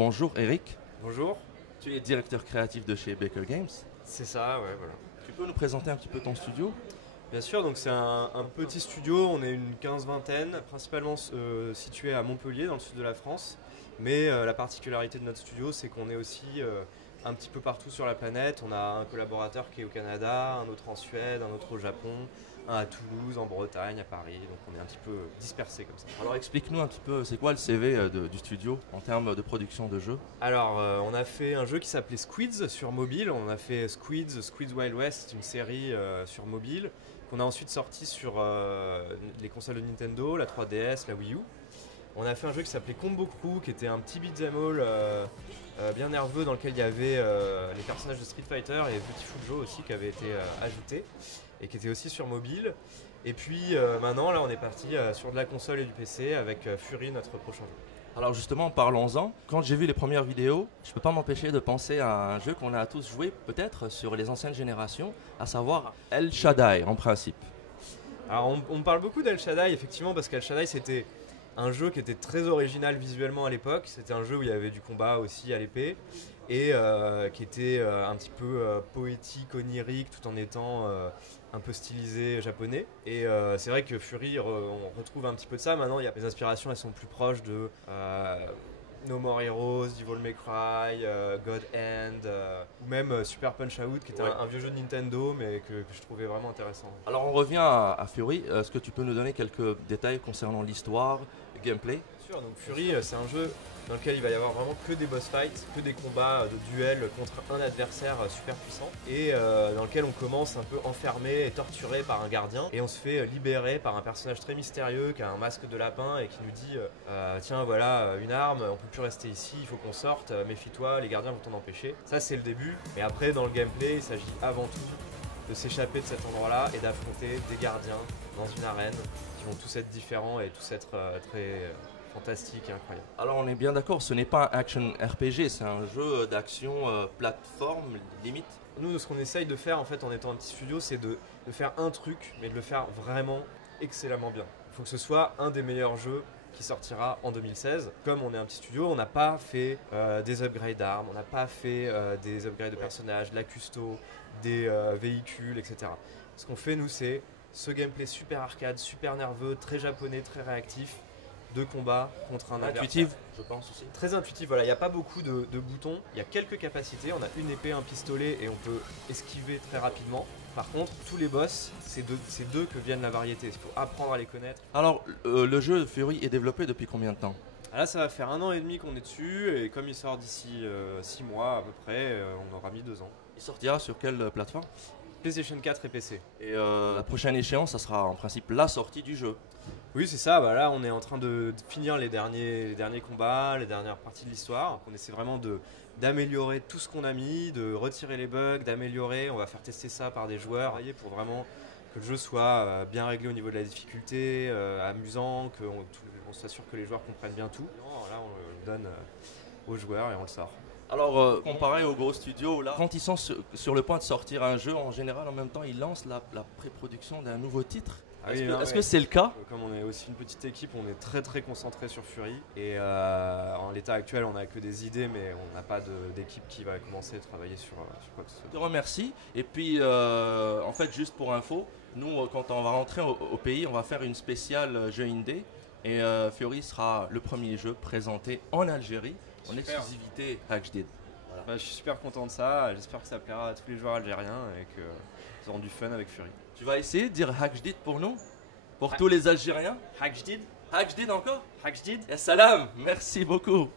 Bonjour Eric, Bonjour, tu es directeur créatif de chez Baker Games. c'est ça, ouais, voilà. Tu peux nous présenter un petit peu ton studio? Bien sûr, donc c'est un petit studio, on est une quinzaine, principalement situé à Montpellier, dans le sud de la France. Mais la particularité de notre studio, c'est qu'on est aussi un petit peu partout sur la planète. On a un collaborateur qui est au Canada, un autre en Suède, un autre au Japon, un à Toulouse, en Bretagne, à Paris. Donc on est un petit peu dispersé comme ça. Alors explique-nous un petit peu, c'est quoi le CV du studio en termes de production de jeux? Alors, on a fait un jeu qui s'appelait Squids sur mobile. On a fait Squids Wild West, une série sur mobile qu'on a ensuite sorti sur les consoles de Nintendo, la 3DS, la Wii U. On a fait un jeu qui s'appelait Combo Crew, qui était un petit beat'em all bien nerveux dans lequel il y avait les personnages de Street Fighter et Beautiful Joe aussi qui avaient été ajoutés et qui était aussi sur mobile. Et puis maintenant, là, on est parti sur de la console et du PC avec Fury, notre prochain jeu. Alors justement, parlons-en. Quand j'ai vu les premières vidéos, je peux pas m'empêcher de penser à un jeu qu'on a tous joué peut-être sur les anciennes générations, à savoir El Shaddai en principe. Alors on parle beaucoup d'El Shaddai effectivement parce qu'El Shaddai c'était un jeu qui était très original visuellement à l'époque. C'était un jeu où il y avait du combat aussi à l'épée et qui était un petit peu poétique, onirique tout en étant un peu stylisé japonais. Et c'est vrai que Fury, on retrouve un petit peu de ça. Maintenant, les inspirations elles sont plus proches de No More Heroes, Devil May Cry, God Hand, ou même Super Punch Out, qui était un vieux jeu de Nintendo, mais que je trouvais vraiment intéressant. Alors on revient à Fury, est-ce que tu peux nous donner quelques détails concernant l'histoire, le gameplay? Bien sûr, donc Fury, c'est un jeu dans lequel il va y avoir vraiment que des boss fights, que des combats de duel contre un adversaire super puissant, et dans lequel on commence un peu enfermé et torturé par un gardien, et on se fait libérer par un personnage très mystérieux qui a un masque de lapin et qui nous dit tiens voilà une arme, on peut plus rester ici, il faut qu'on sorte, méfie-toi, les gardiens vont t'en empêcher. Ça c'est le début, mais après dans le gameplay il s'agit avant tout de s'échapper de cet endroit-là et d'affronter des gardiens dans une arène qui vont tous être différents et tous être très fantastique et incroyable. Alors on est bien d'accord, ce n'est pas un action RPG, c'est un jeu d'action plateforme limite. Nous, ce qu'on essaye de faire en fait en étant un petit studio, c'est de faire un truc, mais de le faire vraiment excellemment bien. Il faut que ce soit un des meilleurs jeux qui sortira en 2016. Comme on est un petit studio, on n'a pas fait des upgrades d'armes, on n'a pas fait des upgrades de personnages, de la custo, des véhicules, etc. Ce qu'on fait, nous, c'est ce gameplay super arcade, super nerveux, très japonais, très réactif, de combat contre un adversaire. Intuitive, je pense aussi. Très intuitif, voilà, il n'y a pas beaucoup de boutons, il y a quelques capacités, on a une épée, un pistolet et on peut esquiver très rapidement. Par contre, tous les boss, c'est d'eux que viennent la variété, il faut apprendre à les connaître. Alors, le jeu Fury est développé depuis combien de temps? Là, ça va faire 1 an et demi qu'on est dessus et comme il sort d'ici 6 mois à peu près, on aura mis 2 ans. Il sortira sur quelle plateforme? PlayStation 4 et PC. Et la prochaine échéance, ça sera en principe la sortie du jeu. Oui, c'est ça. Là, on est en train de finir les derniers combats, les dernières parties de l'histoire. On essaie vraiment d'améliorer tout ce qu'on a mis, de retirer les bugs, d'améliorer. On va faire tester ça par des joueurs pour vraiment que le jeu soit bien réglé au niveau de la difficulté, amusant, qu'on s'assure que les joueurs comprennent bien tout. Là, on le donne aux joueurs et on le sort. Alors, comparé aux gros studios, là, quand ils sont sur le point de sortir un jeu, en général, en même temps, ils lancent la pré-production d'un nouveau titre. Est-ce que c'est le cas? Comme on est aussi une petite équipe, on est très concentré sur Fury. Et en l'état actuel, on n'a que des idées, mais on n'a pas d'équipe qui va commencer à travailler sur quoi que ce soit. Je te remercie. Et puis, en fait, juste pour info, nous, quand on va rentrer au pays, on va faire une spéciale jeu indé. Et Fury sera le premier jeu présenté en Algérie, en exclusivité Hajdid. Voilà. Je suis super content de ça. J'espère que ça plaira à tous les joueurs algériens et qu'ils auront du fun avec Fury. Tu vas essayer de dire Hajdid pour nous? Pour tous les Algériens? Hajdid? Hajdid encore? Hajdid? Et salam! Merci beaucoup!